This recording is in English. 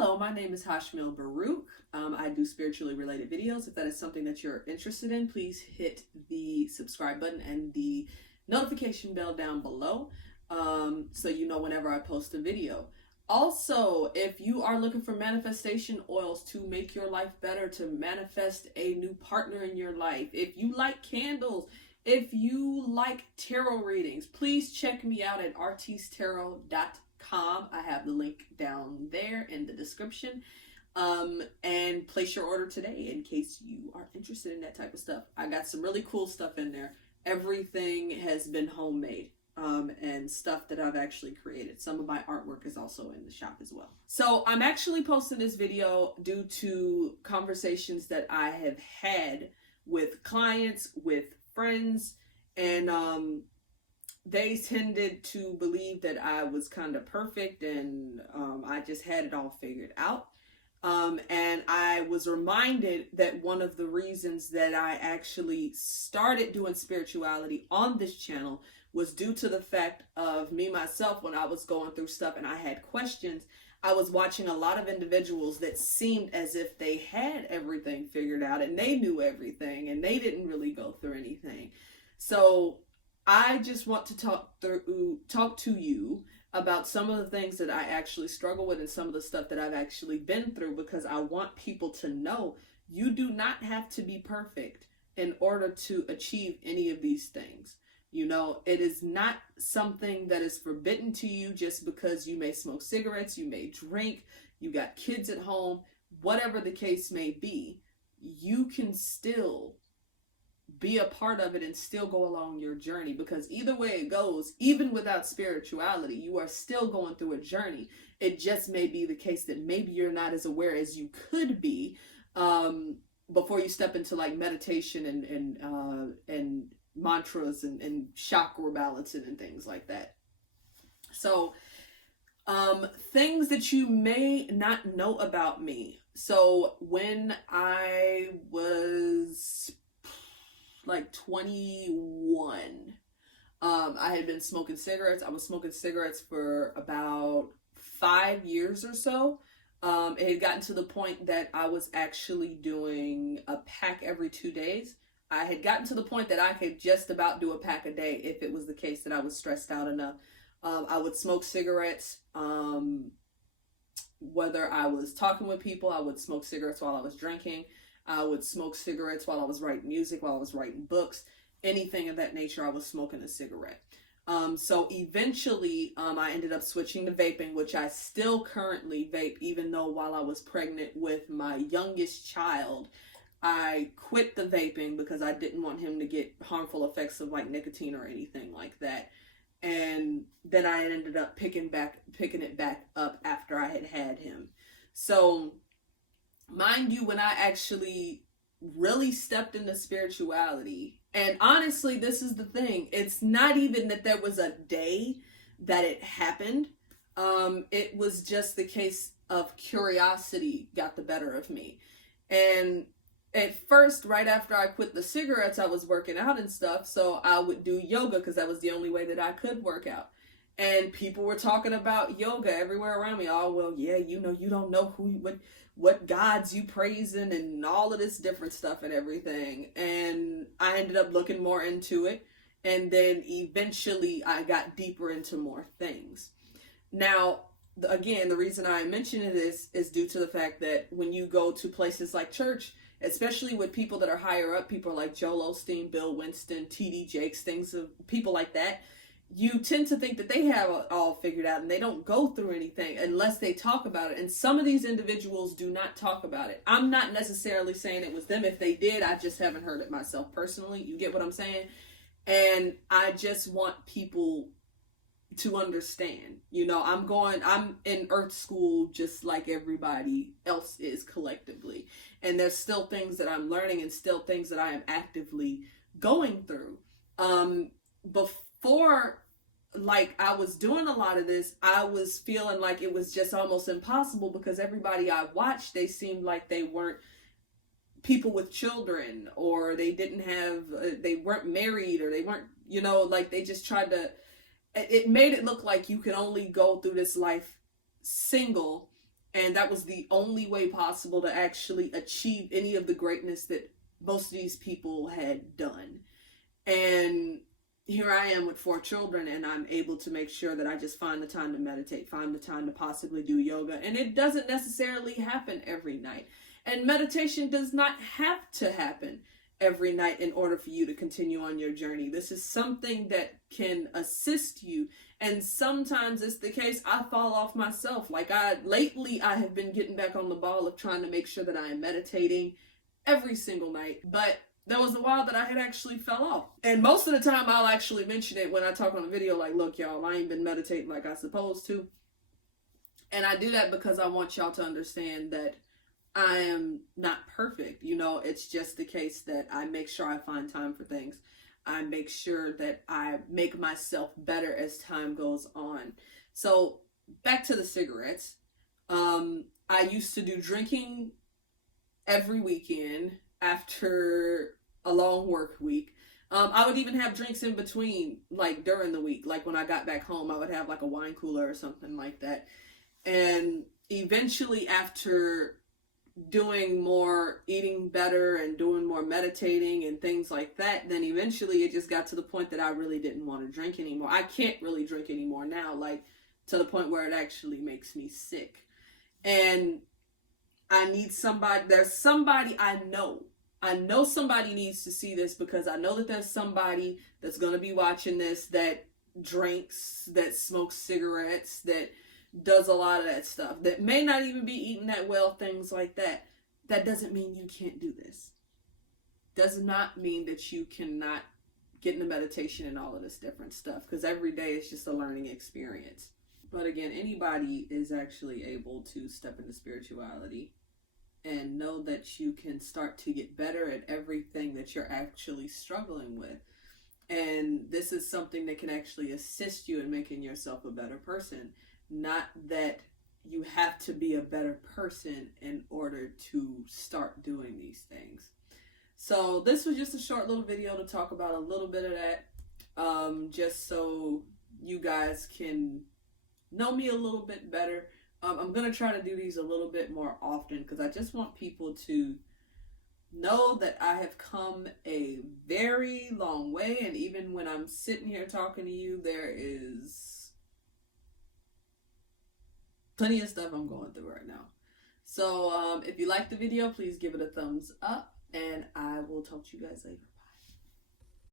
Hello, my name is Hashmil Baruch. I do spiritually related videos. If that is something that you're interested in, please hit the subscribe button and the notification bell down below so you know whenever I post a video. Also, if you are looking for manifestation oils to make your life better, to manifest a new partner in your life, if you like candles, if you like tarot readings, please check me out at artistarot.com. I have the link down there in the description. And place your order today in case you are interested in that type of stuff. I got some really cool stuff in there. Everything has been homemade. And stuff that I've actually created. Some of my artwork is also in the shop as well. So I'm actually posting this video due to conversations that I have had with clients, with friends, and they tended to believe that I was kind of perfect and I just had it all figured out. And I was reminded that one of the reasons that I actually started doing spirituality on this channel was due to the fact of me myself. When I was going through stuff and I had questions, I was watching a lot of individuals that seemed as if they had everything figured out and they knew everything and they didn't really go through anything. So I just want to talk to you about some of the things that I actually struggle with and some of the stuff that I've actually been through, because I want people to know you do not have to be perfect in order to achieve any of these things. You know, it is not something that is forbidden to you just because you may smoke cigarettes, you may drink, you got kids at home, whatever the case may be. You can still be a part of it and still go along your journey, because either way it goes, even without spirituality, you are still going through a journey. It just may be the case that maybe you're not as aware as you could be before you step into like meditation and mantras and chakra balancing and things like that. So things that you may not know about me. So when I was like 21, I had been smoking cigarettes. I was smoking cigarettes for about 5 years or so. It had gotten to the point that I was actually doing a pack every 2 days. I had gotten to the point that I could just about do a pack a day if it was the case that I was stressed out enough. I would smoke cigarettes, whether I was talking with people. I would smoke cigarettes while I was drinking. I would smoke cigarettes while I was writing music, while I was writing books, anything of that nature. I was smoking a cigarette. So eventually, I ended up switching to vaping, which I still currently vape, even though while I was pregnant with my youngest child, I quit the vaping because I didn't want him to get harmful effects of like nicotine or anything like that. And then I ended up picking it back up after I had him. So mind you, when I actually really stepped into spirituality, and honestly, this is the thing, it's not even that there was a day that it happened. It was just the case of curiosity got the better of me. And at first, right after I quit the cigarettes, I was working out and stuff. So I would do yoga because that was the only way that I could work out. And people were talking about yoga everywhere around me. Oh, well, yeah, you know, you don't know what gods you praising and all of this different stuff and everything. And I ended up looking more into it. And then eventually I got deeper into more things. Now, again, the reason I mention this is due to the fact that when you go to places like church, especially with people that are higher up, people like Joel Osteen, Bill Winston, T.D. Jakes, people like that, you tend to think that they have it all figured out and they don't go through anything unless they talk about it. And some of these individuals do not talk about it. I'm not necessarily saying it was them. If they did, I just haven't heard it myself personally. You get what I'm saying? And I just want people to understand, you know, I'm in earth school just like everybody else is collectively. And there's still things that I'm learning and still things that I am actively going through. Before, like, I was doing a lot of this, I was feeling like it was just almost impossible because everybody I watched, they seemed like they weren't people with children, or they didn't have, they weren't married, or they weren't, you know, like they just tried to, it made it look like you could only go through this life single And that was the only way possible to actually achieve any of the greatness that most of these people had done. And here I am with 4 children, and I'm able to make sure that I just find the time to meditate, find the time to possibly do yoga. And it doesn't necessarily happen every night. And meditation does not have to happen every night in order for you to continue on your journey. This is something that can assist you. And sometimes it's the case I fall off myself. Like lately I have been getting back on the ball of trying to make sure that I am meditating every single night. But there was a while that I had actually fell off. And most of the time I'll actually mention it when I talk on a video, like, look, y'all, I ain't been meditating like I supposed to. And I do that because I want y'all to understand that I am not perfect. You know, it's just the case that I make sure I find time for things. I make sure that I make myself better as time goes on. So back to the cigarettes. I used to do drinking every weekend after a long work week. I would even have drinks in between, like during the week. Like when I got back home, I would have like a wine cooler or something like that. And eventually, after doing more eating better and doing more meditating and things like that, then eventually it just got to the point that I really didn't want to drink anymore. I can't really drink anymore now, like to the point where it actually makes me sick. And I need somebody, there's somebody I know somebody needs to see this, because I know that there's somebody that's going to be watching this that drinks, that smokes cigarettes, that does a lot of that stuff, that may not even be eating that well, things like that. That doesn't mean you can't do this. Does not mean that you cannot get into meditation and all of this different stuff, because every day is just a learning experience. But again, anybody is actually able to step into spirituality and know that you can start to get better at everything that you're actually struggling with. And this is something that can actually assist you in making yourself a better person. Not that you have to be a better person in order to start doing these things. So this was just a short little video to talk about a little bit of that, just so you guys can know me a little bit better. I'm going to try to do these a little bit more often, because I just want people to know that I have come a very long way. And even when I'm sitting here talking to you, there is plenty of stuff I'm going through right now. So if you like the video, please give it a thumbs up, and I will talk to you guys later.